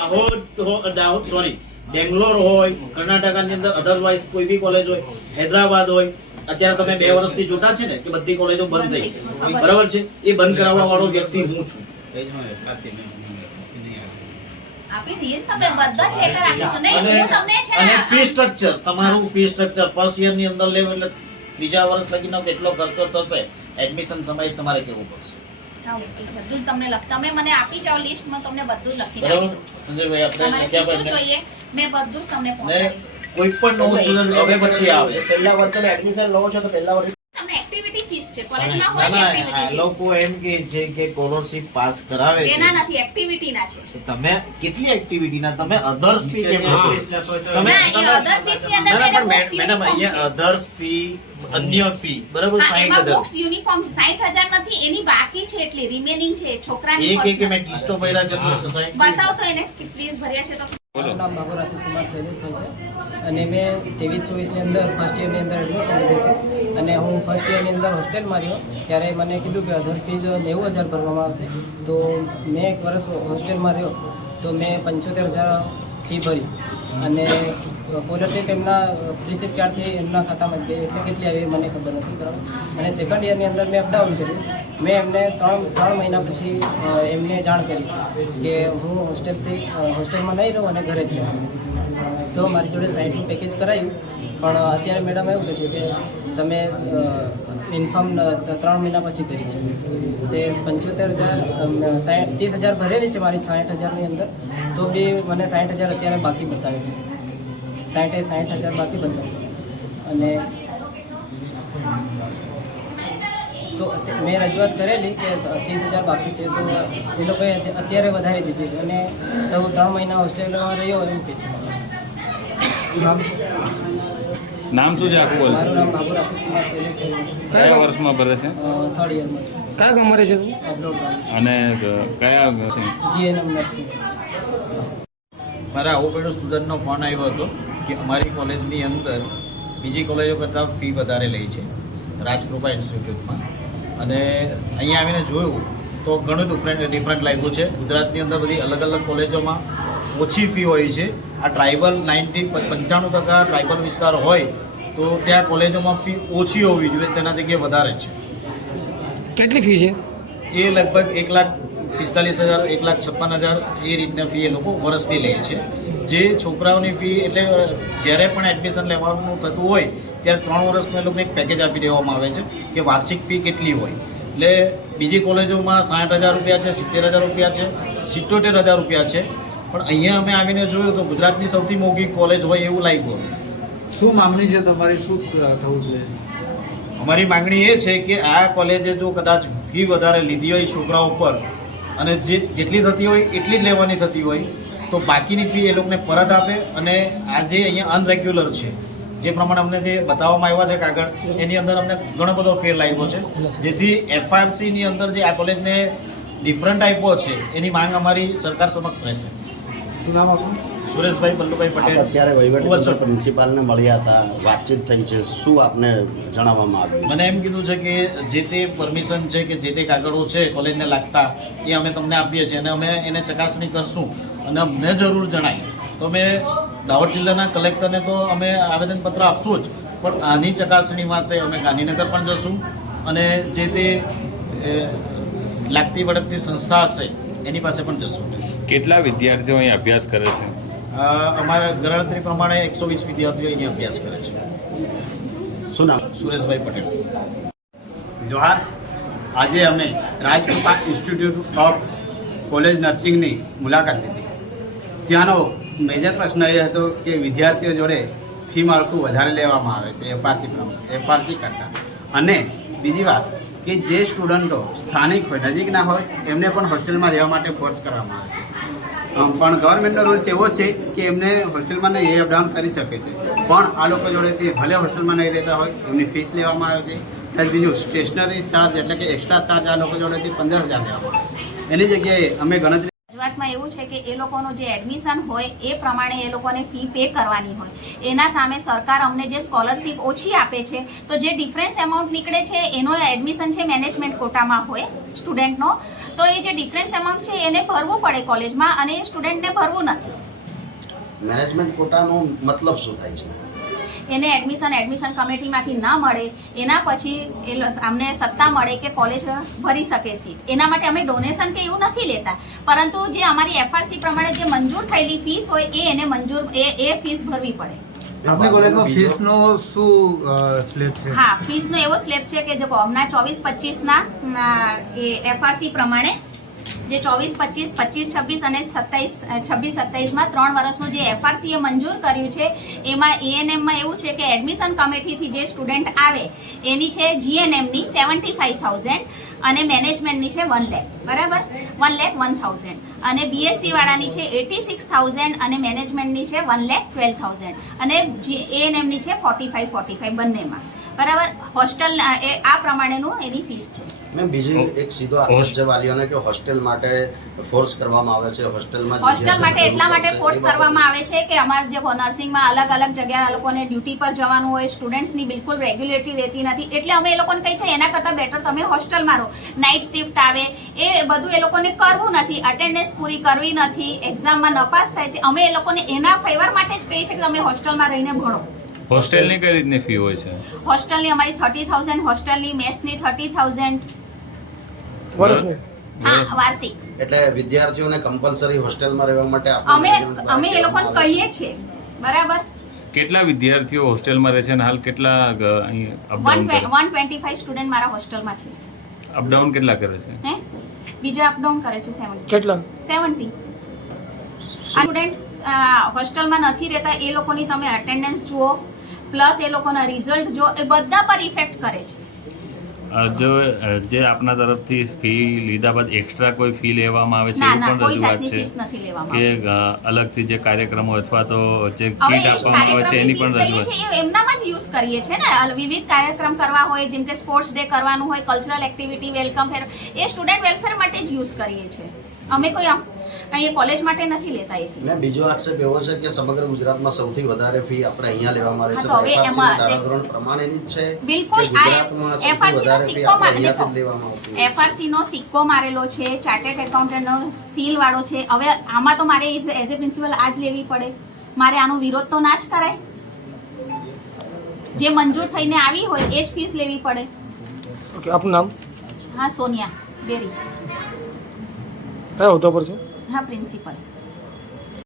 Dahod sorry Bangalore હોય, કર્ણાટકની અંદર અધરવાઇઝ કોઈ બી કોલેજ હોય, હૈદરાબાદ હોય, અત્યારે તમે 2 વર્ષથી જોતા છે ને કે બધી કોલેજો બંધ થઈ, બરાબર છે? એ બંધ કરાવવા વાળો વ્યક્તિ હું છું. અને ફી સ્ટ્રક્ચર, તમારું ફી સ્ટ્રક્ચર ફર્સ્ટ યર ની અંદર લેવ એટલે 3જા વર્ષ લગીનો કેટલો ખર્ચો થશે, એડમિશન સમયે તમારે કેવું પડશે. બધું તમને તમે મને આપી જાઓ લિસ્ટમાં, તમને બધું લખી બરાબર સંજયભાઈ? આપણે શું જોઈએ મેં બધું તમને પહોંચાડીશ. કોઈ પણ નવો સ્ટુડન્ટ હવે પછી આવે, પહેલા વર્ષે તમે એડમિશન લો છો તો પહેલા વર્ષે તમને એક્ટિવિટી ફીસ છે કોલેજમાં હોય કે એક્ટિવિટી લોકો એમ કે છે કે સ્કોલરશિપ પાસ કરાવે છે, એના નથી એક્ટિવિટી ના છે. તમે કેટલી એક્ટિવિટી ના, તમે અધર્સ ફી કેમ તમે અધર ફીસ ની અંદર મેડમ અહીંયા અધર્સ ફી, અન્ય ફી, બરાબર? 60,000 બુક્સ યુનિફોર્મ 60,000 નથી, એની બાકી છે એટલી રિમેનિંગ છે છોકરાની. એક એક મેં ટીસ્ટો ભર્યા છે તો 60 બતાવ તો એને પ્લીઝ ભર્યા છે તો. મારું નામ બાબુ આશીષ કુમાર શૈલેષભાઈ છે અને મેં 23-24ની અંદર ફર્સ્ટ યરની અંદર એડમિશન લીધું હતું અને હું ફર્સ્ટ યરની અંદર હોસ્ટેલમાં રહ્યો ત્યારે મને કીધું કે અધર ફીઝ 90,000 ભરવામાં આવશે. તો મેં 1 વર્ષ હોસ્ટેલમાં રહ્યો તો મેં 75,000 ફી ભરી અને સ્કોલરશીપ એમના રિસીપ્ટ કાર્ડથી એમના ખાતામાં જ ગઈ, એટલે કેટલી આવી મને ખબર નથી, બરાબર? અને સેકન્ડ યરની અંદર મેં અપડાઉન કર્યું. મેં એમને 3 મહિના પછી એમને જાણ કરી કે હું હોસ્ટેલમાં નહીં રહું અને ઘરે જ રહું. તો મારી જોડે 60નું પેકેજ કરાયું, પણ અત્યારે મેડમ એવું કહે છે કે તમે ઇન્ફોર્મ 3 મહિના પછી કરી છે. તે 75,000 30,000 ભરેલી છે મારી 60,000ની અંદર, તો બી મને 60,000 અત્યારે બાકી બતાવે છે. 60,000 બાકી બતાવે છે. અને તો મેં રજૂઆત કરેલી કે 30,000 બાકી છે, તો એ લોકોએ અત્યારે વધારી દીધી અને તો 3 મહિના હોસ્ટેલમાં રહ્યો એવું કહે છે. નામ શું છે આખું? બોલ. મારું નામ બાબુ આશીષ કુમાર શૈલેષભાઈ. કયા વર્ષમાં ભરે છે? 3rd યરમાં છે. કયા ગામ રહે છે તું? અપલોડ અને કયા છે? GNM nursing. મારા આવો પેલો સ્ટુડન્ટનો ફોન આવ્યો હતો કે અમારી કોલેજની અંદર બીજી કોલેજો કરતાં ફી વધારે લે છે, રાજકૃપા ઇન્સ્ટિટ્યૂટમાં. અને અહીંયા આવીને જોયું તો ઘણું ડિફરન્ટ લાગ્યું છે. ગુજરાતની અંદર બધી અલગ અલગ કોલેજોમાં ઓછી ફી હોય છે. આ ટ્રાઇબલ 95% ટ્રાઇબલ વિસ્તાર હોય તો ત્યાં કોલેજોમાં ફી ઓછી હોવી જોઈએ, તેના જગ્યાએ વધારે છે. કેટલી ફી છે? એ લગભગ 1,45,000 1,56,000 એ રીતના ફી એ લોકો વર્ષની લે છે. જે છોકરાઓની ફી એટલે જ્યારે પણ એડમિશન લેવાનું થતું હોય ત્યારે 3 વર્ષમાં એ લોકોને એક પેકેજ આપી દેવામાં આવે છે કે વાર્ષિક ફી કેટલી હોય. એટલે બીજી કોલેજોમાં 60,000 રૂપિયા છે, 70,000 રૂપિયા છે, 77,000 રૂપિયા છે. પણ અહીંયા અમે આવીને જોયું તો ગુજરાતની સૌથી મોંઘી કોલેજ હોય એવું લાગ્યું. શું માંગણી છે તમારી, શું થવું જોઈએ? અમારી માંગણી એ છે કે આ કોલેજે જો કદાચ ફી વધારે લીધી હોય છોકરાઓ પર અને જેટલી થતી હોય એટલી જ લેવાની થતી હોય તો બાકીની ફી એ લોકોને પરત આપે. અને આ જે અહીંયા અનરેગ્યુલર છે, જે પ્રમાણે અમને જે બતાવવામાં આવ્યા છે કાગળ, એની અંદર અમને ઘણો બધો ફેર લાગ્યો છે. જેથી FRCની અંદર જે આ કોલેજને ડિફરન્ટ આપ્યો છે એની માંગ અમારી સરકાર સમક્ષ રહેશે. શું નામ આપણું? સુરેશભાઈ બલ્લુભાઈ પટેલ. અત્યારે વહીવટી પ્રિન્સિપાલને મળ્યા હતા, વાતચીત થઈ છે, શું આપને જણાવવામાં આવ્યું? મને એમ કીધું છે કે જે તે પરમિશન છે કે જે તે કાગળો છે કોલેજને લાગતા એ અમે તમને આપીએ છીએ અને અમે એને ચકાસણી કરશું અને અમને જરૂર જણાય તો અમે દાહોદ જિલ્લાના કલેક્ટરને તો અમે આવેદનપત્ર આપશું જ, પણ આની ચકાસણી માટે અમે ગાંધીનગર પણ જશું અને જે તે લાગતી વળગતી સંસ્થા હશે એની પાસે પણ જશું. કેટલા વિદ્યાર્થીઓ અહીં અભ્યાસ કરે છે? અમારા ગણતરી પ્રમાણે 120 વિદ્યાર્થીઓ અહીંયા અભ્યાસ કરે છે. શું નામ? સુરેશભાઈ પટેલ. જોહાર. આજે અમે રાજકૃપા ઇન્સ્ટિટ્યૂટ ઓફ કોલેજ નર્સિંગની મુલાકાત લીધી. ત્યાંનો મેજર પ્રશ્ન એ હતો કે વિદ્યાર્થીઓ જોડે ફી માળખું વધારે લેવામાં આવે છે FRC કરતાં. અને બીજી વાત કે જે સ્ટુડન્ટો સ્થાનિક હોય, નજીકના હોય, એમને પણ હોસ્ટેલમાં રહેવા માટે ફોર્સ કરવામાં આવે છે. પણ ગવર્મેન્ટનો રૂલ્સ એવો છે કે એમને હોસ્ટેલમાં નહીં એ અપડાઉન કરી શકે છે, પણ આ લોકો જોડે તે ભલે હોસ્ટેલમાં નહીં રહેતા હોય એમની ફીસ લેવામાં આવે છે. ત્યારે બીજું સ્ટેશનરી ચાર્જ એટલે કે એક્સ્ટ્રા ચાર્જ આ લોકો જોડેથી 15,000 લેવામાં આવે છે. એની જગ્યાએ અમે ગણતરી રજૂઆતમાં એવું છે કે એ લોકોનું જે એડમિશન હોય એ પ્રમાણે એ લોકોને ફી પે કરવાની હોય. એના સામે સરકાર અમને જે સ્કોલરશીપ ઓછી આપે છે તો જે ડિફરન્સ એમાઉન્ટ નીકળે છે એનો એડમિશન છે મેનેજમેન્ટ કોટામાં હોય સ્ટુડન્ટનો, તો એ જે ડિફરન્સ એમાઉન્ટ છે એને ભરવું પડે કોલેજમાં અને એ સ્ટુડન્ટને ભરવું નથી. મેનેજમેન્ટ કોટાનો મતલબ શું થાય છે? એને એડમિશન કમિટીમાંથી ન મળે એના પછી અમને સત્તા મળે કે કોલેજ ભરી શકે સીટ. એના માટે અમે ડોનેશન કે એવું નથી લેતા, પરંતુ જે અમારી એફઆરસી પ્રમાણે જે મંજૂર થયેલી ફીસ હોય એ એને એ ફીસ ભરવી પડે. આપની કોલેજમાં ફીસનો શું સ્લેબ છે? હા, ફીસનો એવો સ્લેબ છે કે દેખો હમણાં 24-25ના એ એફઆરસી પ્રમાણે જે 24-25, 25-26 અને 26-27માં 3 વર્ષનું જે એફઆરસી એ મંજૂર કર્યું છે એમાં એએનએમમાં એવું છે કે એડમિશન કમિટીથી જે સ્ટુડન્ટ આવે એની છે જીએનએમની 75,000 અને મેનેજમેન્ટની છે 1 લાખ, બરાબર, 1,01,000 અને બીએસસી વાળાની છે 86,000 અને મેનેજમેન્ટની છે 1,12,000 અને એએનએમની છે 45 બંનેમાં, બરાબર. હોસ્ટેલ આ પ્રમાણેનું એની ફીસ છે. મેમ બીજી એક સીધો આક્ષેપ છે વાલીઓને કે હોસ્ટેલ માટે ફોર્સ કરવામાં આવે છે. હોસ્ટેલ માટે એટલા માટે ફોર્સ કરવામાં આવે છે કે અમારે જે નર્સિંગમાં અલગ અલગ જગ્યાએ આ લોકોને ડ્યુટી પર જવાનું હોય, સ્ટુડન્ટ્સની બિલકુલ રેગ્યુલેટરી રહેતી નથી, એટલે અમે એ લોકોને કહી છે એના કરતાં બેટર તમે હોસ્ટેલમાં રહો. નાઇટ શિફ્ટ આવે એ બધું એ લોકોને કરવું નથી, અટેન્ડન્સ પૂરી કરવી નથી, એક્ઝામમાં નપાસ થાય છે. અમે એ લોકોને એના ફેવર માટે જ કહીએ છીએ કે તમે હોસ્ટેલમાં રહીને ભણો. હોસ્ટેલની કઈ રીતની ફી હોય છે? હોસ્ટેલની અમારી 30,000, હોસ્ટેલની મેસની 30,000. વર્ષની? હા, વાર્ષિક. એટલે વિદ્યાર્થીઓને કમ્પલસરી હોસ્ટેલમાં રહેવા માટે અમે એ લોકોને કહીએ છીએ, બરાબર. કેટલા વિદ્યાર્થીઓ હોસ્ટેલમાં રહે છે અને હાલ કેટલા અહીં અપડાઉન કરે? 125 સ્ટુડન્ટ મારા હોસ્ટેલમાં છે. અપડાઉન કેટલા કરે છે? હે, બીજા અપડાઉન કરે છે 70. કેટલા? 70. સ્ટુડન્ટ હોસ્ટેલમાં નથી રહેતા એ લોકોની તમે અટેન્ડન્સ જુઓ, પ્લસ એ લોકોના રિઝલ્ટ જો, એ બધા પર ઇફેક્ટ કરે છે. જે આપના તરફથી ફી લીધા બાદ એક્સ્ટ્રા કોઈ ફી લેવામાં આવે છે ના એવું ના, પણ કોઈ રજૂઆત જાતની છે ફીસ નથી લેવામાં આવતી. કે અલગથી જે કાર્યક્રમો અથવા તો જે હવે કીટ આપવામાં આવે છે એની પણ કાર્યક્રમની રજૂઆત ફીસ લઈએ છીએ એ એમનામાં જ યુઝ કરીએ છીએ ને. વિવિધ કાર્યક્રમ કરવા હોય, જેમ કે સ્પોર્ટ્સ ડે કરવાનું હોય, કલ્ચરલ એક્ટિવિટી, વેલકમ ફેર, એ સ્ટુડન્ટ વેલફેર માટે જ યુઝ કરીએ છીએ. અમે કોઈ અહીંયા કોલેજ માટે નથી લેતા એ ફીસ. મેં બીજો આક્ષેપ એવો છે કે સમગ્ર ગુજરાતમાં સૌથી વધારે ફી આપણે અહીંયા લેવામાં આવે છે. હા, તો હવે FRC એમાં ધારાધોરણ પ્રમાણેની જ છે બિલકુલ. કે ગુજરાતમાં સૌથી FRC નો વધારે ફી સિક્કો આપણે અહીંયાથી જ લેવામાં આવતી હોય છે. FRC નો સિક્કો મારેલો છે, ચાર્ટર્ડ એકાઉન્ટન્ટનો સીલ વાળો છે. હવે આમાં તો મારે એઝ એ પ્રિન્સિપલ આ જ લેવી પડે, મારે આનો વિરોધ તો ના જ કરાય. જે મંજૂર થઈને આવી હોય એ જ ફીસ લેવી પડે. ઓકે, આપનું નામ? હા, સોનિયા બેરી. કયા હોદ્દા પર છે? હા, પ્રિન્સિપલ.